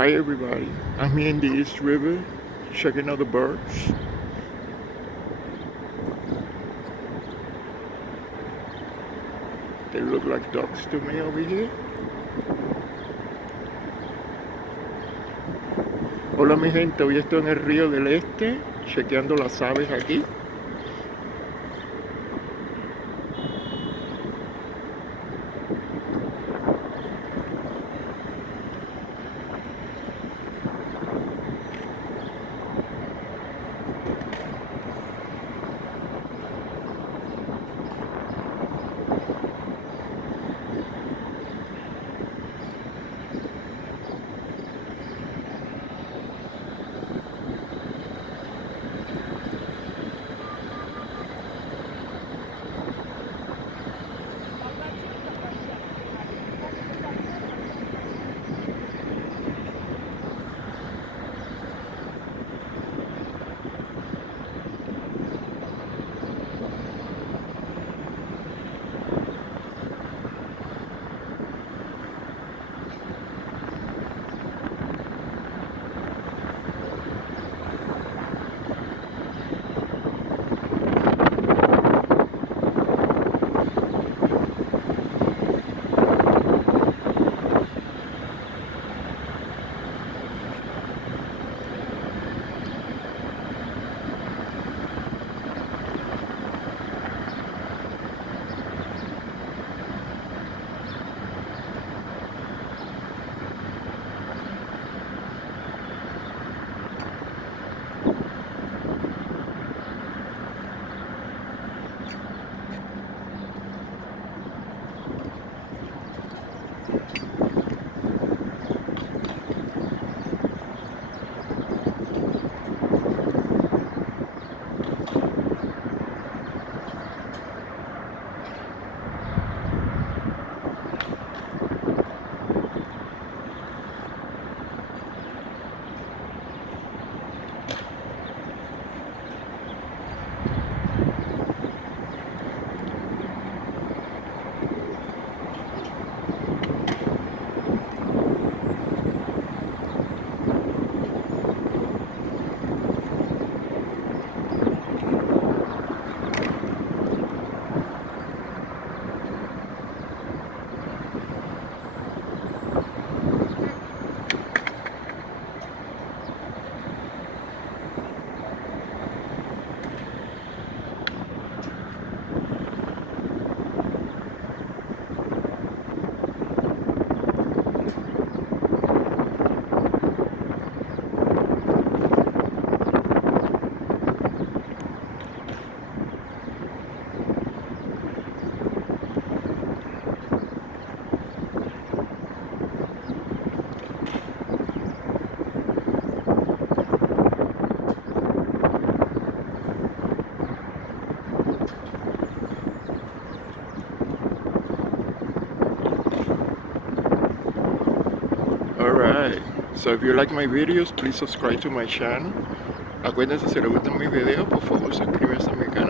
Hi everybody, I'm here in the East River checking out the birds. They look like ducks to me over here. Hola mi gente, hoy estoy en el río del Este chequeando las aves aquí. Alright, so if you like my videos, please subscribe to my channel. Acuérdense si les gustan mis videos, por favor suscríbanse a mi canal.